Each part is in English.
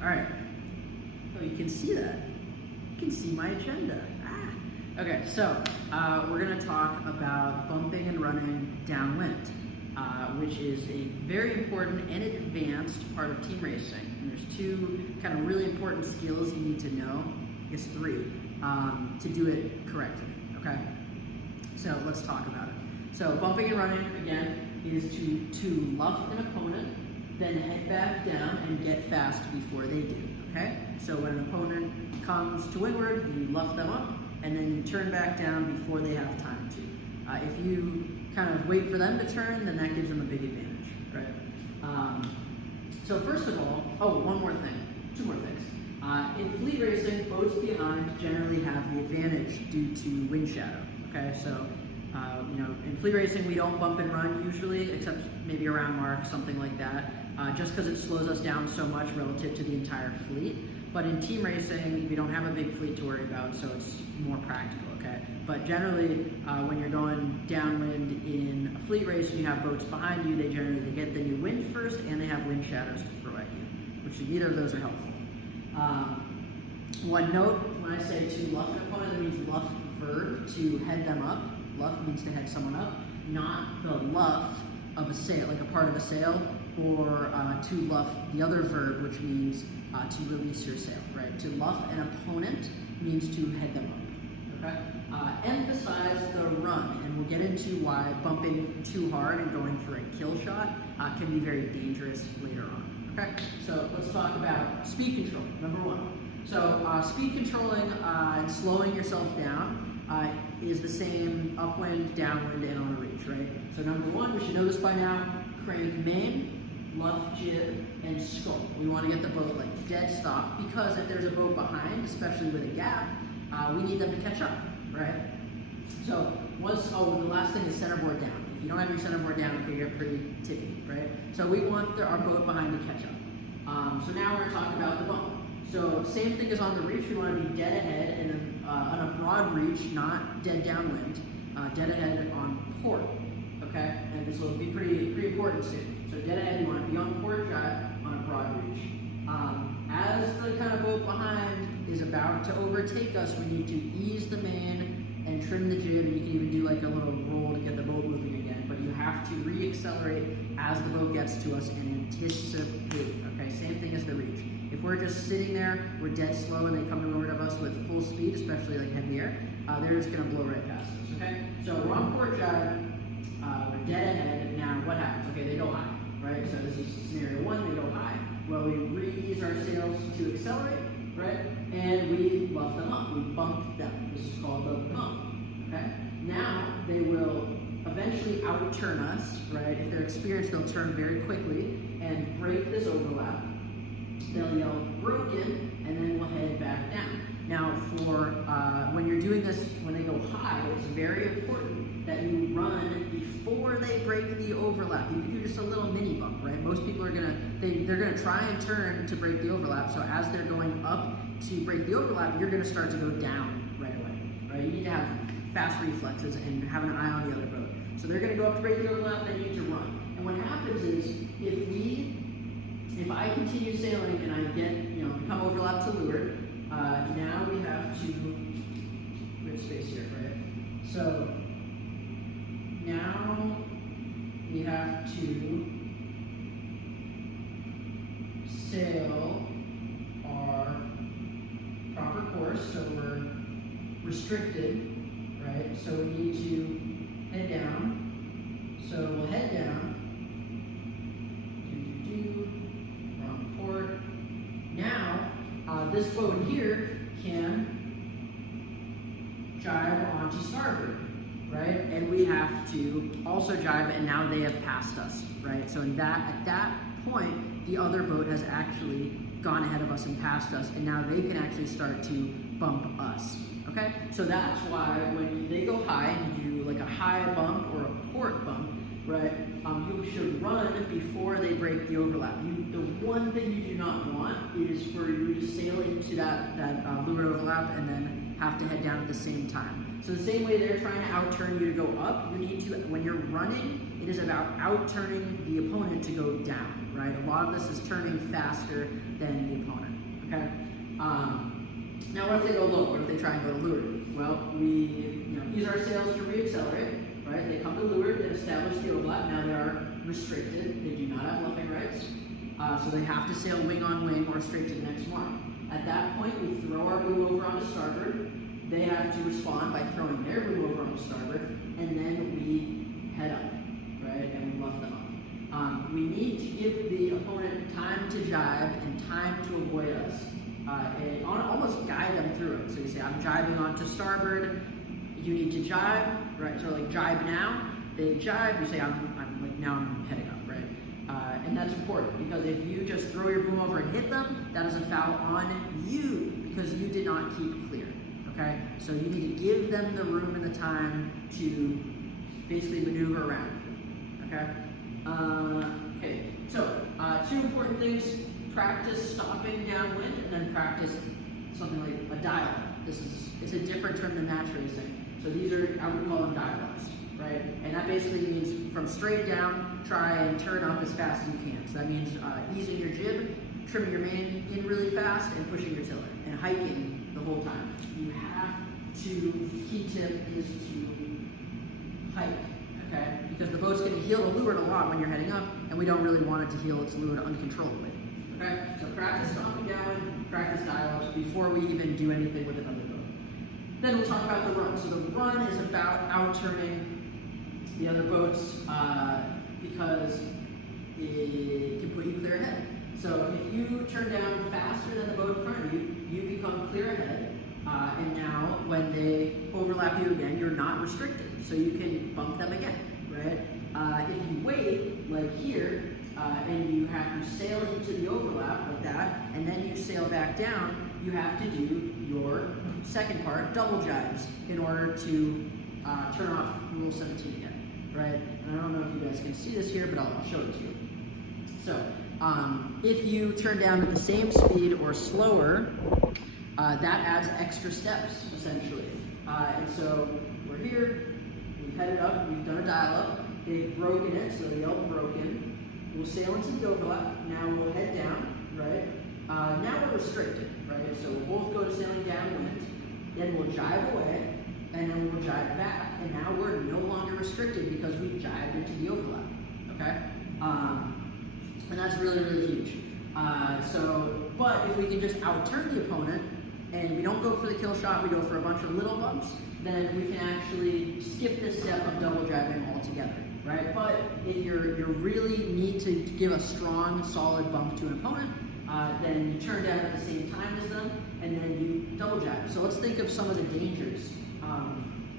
All right. Oh, you can see that. You can see my agenda. Okay, so we're going to talk about bumping and running downwind, which is a very important and advanced part of team racing. And there's two kind of really important skills you need to know, I guess three, to do it correctly, okay? So let's talk about it. So bumping and running, again, is to luff an opponent, then head back down and get fast before they do, okay? So when an opponent comes to windward, you luff them up, and then you turn back down before they have time to. If you kind of wait for them to turn, then that gives them a big advantage, right? So first of all, one more thing, two more things. In fleet racing, boats behind generally have the advantage due to wind shadow, okay? So, in fleet racing, we don't bump and run usually, except maybe around marks, something like that, just because it slows us down so much relative to the entire fleet. But in team racing, we don't have a big fleet to worry about, so it's more practical, okay? But generally, when you're going downwind in a fleet race and you have boats behind you, they generally get the new wind first, and they have wind shadows to throw at you, which neither of those are helpful. One note, when I say to luff an opponent, that means luff verb, to head them up. Luff means to head someone up, not the luff of a sail, like a part of a sail, or to luff the other verb, which means to release your sail, right? To luff an opponent means to head them up, okay? Emphasize the run, and we'll get into why bumping too hard and going for a kill shot can be very dangerous later on, okay? So let's talk about speed control, number one. So speed controlling and slowing yourself down is the same upwind, downwind, and on a reach, right? So number one, we should know this by now, crank main, luff jib, and sculpt. We want to get the boat like dead stop, because if there's a boat behind, especially with a gap, we need them to catch up, right? So the last thing is centerboard down. If you don't have your centerboard down, okay, you're pretty tippy, right? So we want our boat behind to catch up. So now we're going to talk about the bump. So same thing as on the reach, we want to be dead ahead, and then on a broad reach, not dead downwind, dead ahead on port, okay? And this will be pretty important soon. So dead ahead, you want to be on port drive on a broad reach. As the kind of boat behind is about to overtake us, we need to ease the main and trim the jib, and you can even do like a little roll to get the boat moving again, but you have to re-accelerate as the boat gets to us and anticipate, okay? Same thing as the reach. If we're just sitting there, we're dead slow, and they come over to us with full speed, especially like heavy air, they're just gonna blow right past us, okay? So we're on port drive, we're dead ahead. Now what happens? Okay, they go high, right? So this is scenario one, they go high. Well, we re-ease our sails to accelerate, right? And we luff them up, we bump them. This is called the bump, okay? Now they will eventually outturn us, right? If they're experienced, they'll turn very quickly and break this overlap. They'll yell broken, and then we'll head back down. Now, for when you're doing this, when they go high, it's very important that you run before they break the overlap. You can do just a little mini bump, right? Most people are they're gonna try and turn to break the overlap. So as they're going up to break the overlap, you're gonna start to go down right away, right? You need to have fast reflexes and have an eye on the other boat. So they're gonna go up to break the overlap, then you need to run. And what happens is, if I continue sailing and I get, become overlapped to leeward, now we have space here, right? So now we have to sail our proper course, so we're restricted, right? So we need to head down. So we'll head down. Now, this boat here can jibe onto starboard, right? And we have to also jibe, and now they have passed us, right? So at that point, the other boat has actually gone ahead of us and passed us, and now they can actually start to bump us, okay? So that's why when they go high and you do like a high bump or a port bump, right, you should run before they break the overlap. The one thing you do not want is for you to sail into that leeward overlap and then have to head down at the same time. So the same way they're trying to outturn you to go up, you need to, when you're running, it is about outturning the opponent to go down, right? A lot of this is turning faster than the opponent, okay? Now what if they go low? What if they try and go to leeward? Well, we use our sails to re-accelerate, right? They come to leeward and establish the overlap. Now they are restricted. They do not have luffing rights. So they have to sail wing on wing or straight to the next mark. At that point, we throw our boom over onto starboard. They have to respond by throwing their boom over onto starboard, and then we head up, right? And we luff them up. We need to give the opponent time to jibe and time to avoid us. And almost guide them through it. So you say, I'm jibing onto starboard. You need to jibe, right? So like jibe now. They jibe. You say, now I'm heading up, right? And that's important because if you just throw your boom over and hit them, that is a foul on you because you did not keep clear. Okay? So you need to give them the room and the time to basically maneuver around. Okay? Okay. So two important things: practice stopping downwind, and then practice something like a dial. It's a different term than match racing. So these are, I would call them dial-ups, right? And that basically means from straight down, try and turn up as fast as you can. So that means easing your jib, trimming your main in really fast, and pushing your tiller, and hiking the whole time. You have to, key tip is to hike, okay? Because the boat's gonna heel the leeward a lot when you're heading up, and we don't really want it to heel its leeward uncontrollably, okay? So practice stopping down, practice dial-ups before we even do anything with another boat. Then we'll talk about the run. So the run is about out-turning the other boats because it can put you clear ahead. So if you turn down faster than the boat in front of you, you become clear ahead. And now when they overlap you again, you're not restricted. So you can bump them again, right? If you wait, like here, and you have to sail into the overlap like that, and then you sail back down, you have to do your second part, double jibes, in order to turn off Rule 17 again, right? And I don't know if you guys can see this here, but I'll show it to you. So, if you turn down at the same speed or slower, that adds extra steps, essentially. And so, we're here, we've headed up, we've done a dial-up, they've broken it, so they all broken. We'll sail into the overlap, now we'll head down, right? Now we're restricted, right? So we'll both go to sailing downwind, then we'll jibe away, and then we'll jibe back, and now we're no longer restricted because we jibed into the overlap, okay? And that's really, really huge. But if we can just outturn the opponent, and we don't go for the kill shot, we go for a bunch of little bumps, then we can actually skip this step of double jibing altogether, right? But if you really need to give a strong, solid bump to an opponent, then you turn down at the same time as them, and then you double jibe. So let's think of some of the dangers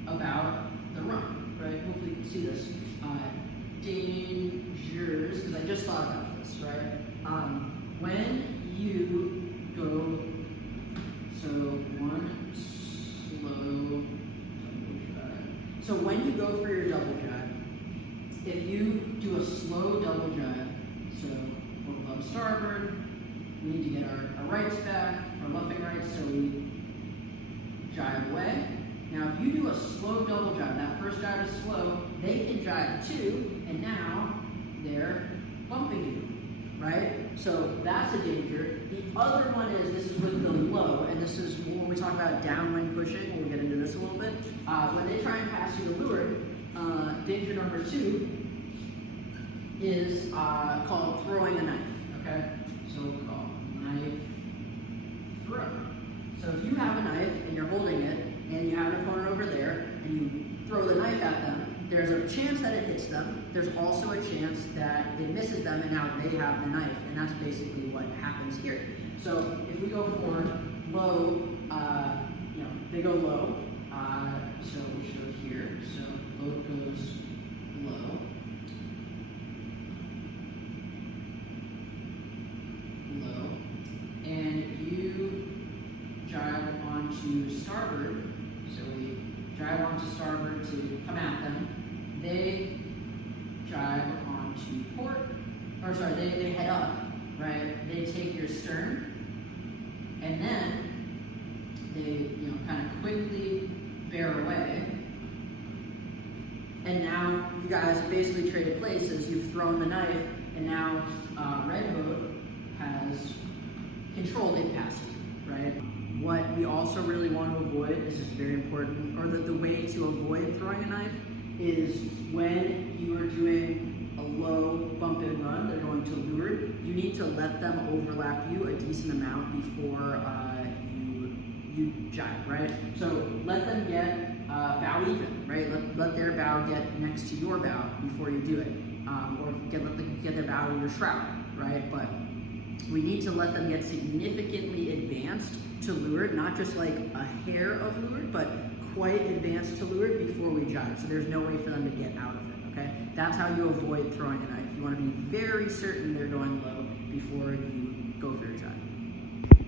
about the run, right? Hopefully you can see this. Dangers, because I just thought about this, right? When you go, so one slow double jibe. So when you go for your double jibe, if you do a slow double jibe, so both on starboard, we need to get our rights back, our luffing rights, so we jibe away. Now, if you do a slow double jibe, that first jibe is slow, they can jibe too, and now they're bumping you, right? So that's a danger. The other one is, this is with the low, and this is when we talk about downwind pushing, we'll get into this a little bit. When they try and pass you to leeward, danger number 2 is called throwing a knife, okay? So we'll call knife throw. So if you have a knife and you're holding it, and you have an opponent over there, and you throw the knife at them, there's a chance that it hits them. There's also a chance that it misses them, and now they have the knife, and that's basically what happens here. So if we go for low, they go low. So we'll show here. So boat goes low. Low. And you jibe onto starboard. So we jibe onto starboard to come at them. They jibe onto port, or sorry, they head up, right? They take your stern, and then they, kind of quickly bear away. And now you guys basically traded places. You've thrown the knife, and now red controlled if passive, right? What we also really want to avoid, this is very important, or the way to avoid throwing a knife is when you are doing a low bump and run, they're going to leeward, you need to let them overlap you a decent amount before you jibe, right? So let them get bow even, right? Let their bow get next to your bow before you do it, or let them get their bow to your shroud, right? But we need to let them get significantly advanced to leeward, not just like a hair of leeward, but quite advanced to leeward before we jibe. So there's no way for them to get out of it, okay? That's how you avoid throwing a knife. You want to be very certain they're going low before you go for your jibe.